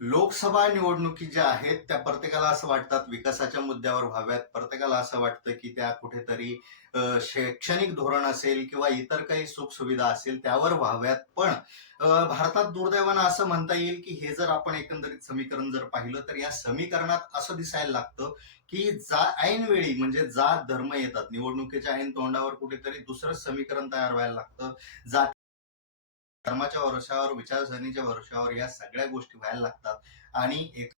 लोकसभा निवडणुकी ज्या आहेत त्या प्रत्येकाला असं वाटतात विकासाच्या मुद्द्यावर व्हाव्यात. प्रत्येकाला असं वाटतं की त्या कुठेतरी शैक्षणिक धोरण असेल किंवा इतर काही सुखसुविधा असेल त्यावर व्हाव्यात. पण भारतात दुर्दैवानं असं म्हणता येईल की हे जर आपण एकंदरीत समीकरण जर पाहिलं तर या समीकरणात असं दिसायला लागतं की ऐन वेळी म्हणजे जात धर्म येतात. निवडणुकीच्या ऐन तोंडावर कुठेतरी दुसरंच समीकरण तयार व्हायला लागतं. धर्माच्या भरोश्यावर, विचारसरणीच्या भरोश्यावर या सगळ्या गोष्टी व्हायला लागतात आणि एक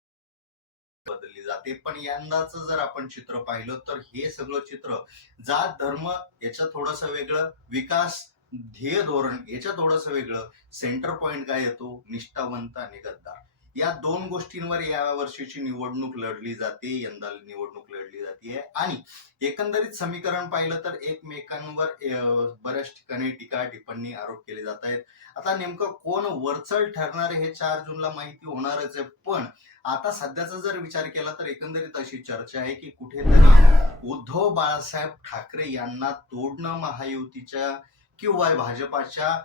बदलली जाते. पण यंदाचं जर आपण चित्र पाहिलं तर हे सगळं चित्र जात धर्म याचं थोडंसं वेगळं, विकास ध्येय धोरण याच्या थोडंसं वेगळं, सेंटर पॉइंट काय येतो निष्ठावंत आणि गद्दार. या दोन गोष्टींवर या वर्षीची निवडणूक लढली जाते, यंदा निवडणूक लढली जाते आणि एकंदरीत समीकरण पाहिलं तर एकमेकांवर बऱ्याच ठिकाणी टीका टिप्पणी आरोप केले जात आहेत. आता नेमकं कोण वरचढ ठरणार हे 4 जूनला माहिती होणारच आहे. पण आता सध्याचा जर विचार केला तर एकंदरीत अशी चर्चा आहे की कुठेतरी उद्धव बाळासाहेब ठाकरे यांना तोडणं महायुतीच्या किंवा भाजपाच्या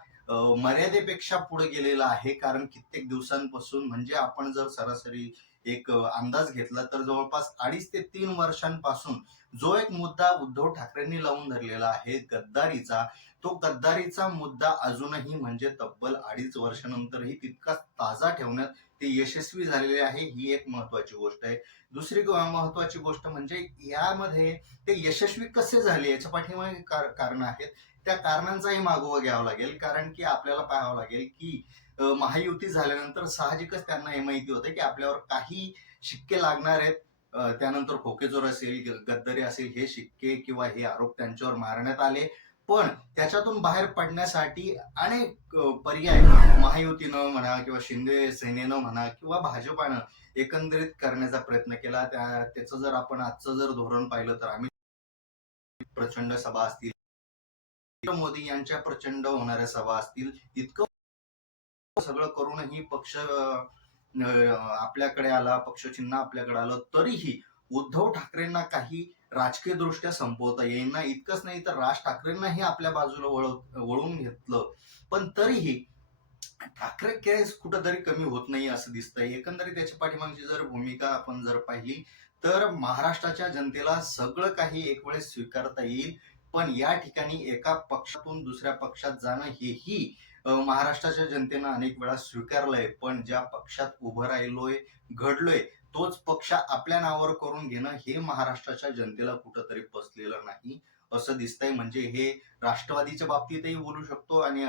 मर्यादेपेक्षा पुढे गेलेलं आहे. कारण कित्येक दिवसांपासून म्हणजे आपण जर सरासरी एक अंदाज घेतला तर जवळपास 2.5 ते 3 वर्षांपासून जो एक मुद्दा उद्धव ठाकरेंनी लावून धरलेला आहे गद्दारीचा, तो गद्दारीचा मुद्दा अजूनही म्हणजे तब्बल 2.5 वर्षानंतरही तितकाच ताजा ठेवण्यात ते यशस्वी झालेले आहे. ही एक महत्वाची गोष्ट आहे. दुसरी महत्वाची गोष्ट म्हणजे यामध्ये ते यशस्वी कसे झाले याच्या पाठीमागे कारण आहेत. त्या कारणांचाही मागोवा घ्यावा लागेल. कारण की आपल्याला पाहावं लागेल की महायुती झाल्यानंतर साहजिकच त्यांना हे माहिती होतं की आपल्यावर काही शिक्के लागणार आहेत. त्यानंतर खोकेचोर असेल, गद्दारी असेल हे शिक्के किंवा हे आरोप त्यांच्यावर मारण्यात आले. पण त्याच्यातून बाहेर पडण्यासाठी अनेक पर्याय महायुतीनं म्हणा किंवा शिंदे सेनेनं म्हणा किंवा भाजपानं एकंदरीत करण्याचा प्रयत्न केला. त्याचं जर आपण आजचं जर धोरण पाहिलं तर आम्ही प्रचंड सभा असतील, मोदी यांच्या प्रचंड होणाऱ्या सभा असतील, इतकं सगळं करूनही पक्ष आपल्याकडे आला, पक्षचिन्ह आपल्याकडे आलं, तरीही उद्धव ठाकरेंना काही राजकीय दृष्ट्या संपवता येईना. इतकंच नाही तर राज ठाकरेंनाही आपल्या बाजूला वळून घेतलं. पण तरीही ठाकरे केस कुठंतरी कमी होत नाही असं दिसतंय. एकंदरीत त्याच्या पाठीमागची जर भूमिका आपण जर पाहिली तर महाराष्ट्राच्या जनतेला सगळं काही एक वेळेस स्वीकारता येईल. पण या ठिकाणी एका पक्षातून दुसऱ्या पक्षात जाणं हेही महाराष्ट्राच्या जनतेनं अनेक वेळा स्वीकारलंय. पण ज्या पक्षात उभं राहिलोय, घडलोय तोच पक्ष आपल्या नावावर करून घेणं हे महाराष्ट्राच्या जनतेला कुठंतरी पचलेलं नाही असं दिसतंय. म्हणजे हे राष्ट्रवादीच्या बाबतीतही बोलू शकतो आणि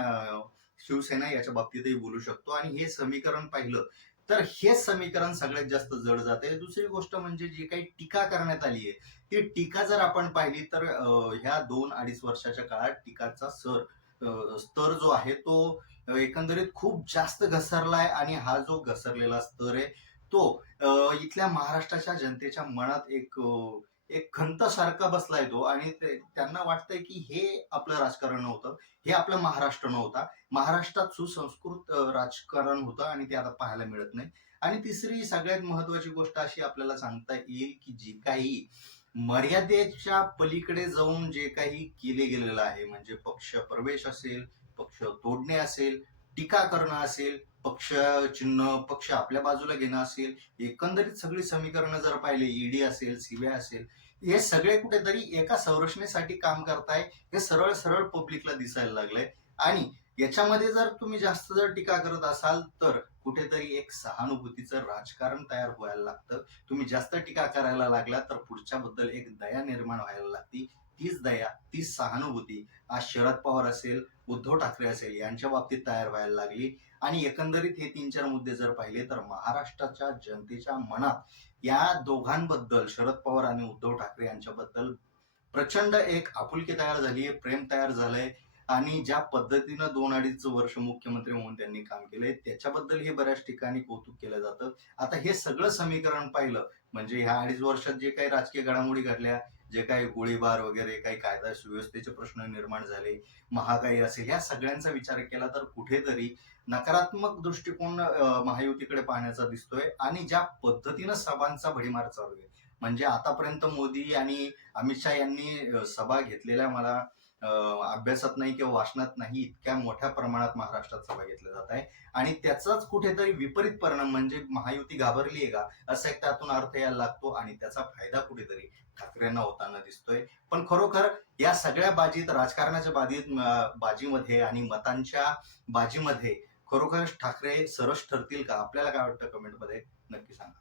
शिवसेना याच्या बाबतीतही बोलू शकतो. आणि हे समीकरण पाहिलं तर हेच समीकरण सगळ्यात जास्त जड जाते. दुसरी गोष्ट म्हणजे जी काही टीका करण्यात आली आहे ती टीका जर आपण पाहिली तर ह्या 2-2.5 वर्षाच्या काळात टीकाचा स्तर जो आहे तो एकंदरीत खूप जास्त घसरलाय. आणि हा जो घसरलेला स्तर आहे तो इथल्या महाराष्ट्राच्या जनतेच्या मनात एक खंत सारखा बसलाय तो. आणि त्यांना वाटतंय की हे आपलं राजकारण नव्हतं, हे आपलं महाराष्ट्र नव्हता. महाराष्ट्रात सुसंस्कृत राजकारण होतं आणि ते आता पाहायला मिळत नाही. आणि तिसरी सगळ्यात महत्वाची गोष्ट अशी आपल्याला सांगता येईल की जी काही मर्यादेच्या पलीकडे जाऊन जे काही केले गेलेलं आहे म्हणजे पक्ष प्रवेश असेल, पक्ष तोडणे असेल, टीका करणं असेल, पक्ष चिन्ह पक्ष आपल्या बाजूला घेणं असेल, एकंदरीत सगळी समीकरणं जर पाहिले, ईडी असेल, सीबीआय असेल, हे सगळे कुठेतरी एका संरक्षणेसाठी काम करताय हे सरळ सरळ पब्लिकला दिसायला लागलंय. आणि याच्यामध्ये जर तुम्ही जास्त जर टीका करत असाल तर कुठेतरी एक सहानुभूतीचं राजकारण तयार व्हायला लागतं. तुम्ही जास्त टीका करायला लागला तर पुढच्याबद्दल एक दया निर्माण व्हायला लागती. तीच दया, तीच सहानुभूती आज शरद पवार असेल, उद्धव ठाकरे असेल यांच्या बाबतीत तयार व्हायला लागली. आणि एकंदरीत हे 3-4 मुद्दे जर पाहिले तर महाराष्ट्राच्या जनतेच्या मनात या दोघांबद्दल, शरद पवार आणि उद्धव ठाकरे यांच्याबद्दल प्रचंड एक आपुलकी तयार झाली आहे, प्रेम तयार झालंय. आणि ज्या पद्धतीनं 2-2.5 वर्ष मुख्यमंत्री म्हणून त्यांनी काम केलंय त्याच्याबद्दल हे बऱ्याच ठिकाणी कौतुक केलं जातं. आता हे सगळं समीकरण पाहिलं म्हणजे ह्या 2.5 वर्षात जे काही राजकीय घडामोडी घडल्या, जे काही गोळीबार वगैरे काही कायदा सुव्यवस्थेचे प्रश्न निर्माण झाले, महागाई असेल, ह्या सगळ्यांचा विचार केला तर कुठेतरी नकारात्मक दृष्टिकोन महायुतीकडे पाहण्याचा दिसतोय. आणि ज्या पद्धतीनं सभांचा भडीमार चालू आहे म्हणजे आतापर्यंत मोदी आणि अमित शहा यांनी सभा घेतलेल्या मला अभ्यासात नाही किंवा वाचनात नाही, इतक्या मोठ्या प्रमाणात महाराष्ट्रात सभा घेतल्या जात आहे. आणि त्याचाच कुठेतरी विपरीत परिणाम म्हणजे महायुती घाबरली आहे का, असा एक त्यातून अर्थ यायला लागतो आणि त्याचा फायदा कुठेतरी ठाकरेंना होताना दिसतोय. पण खरोखर या सगळ्या बाजीत, राजकारणाच्या बाजीमध्ये आणि मतांच्या बाजीमध्ये खरोखर ठाकरे सरस ठरतील का? आपल्याला काय वाटतं? कमेंटमध्ये नक्की सांगा.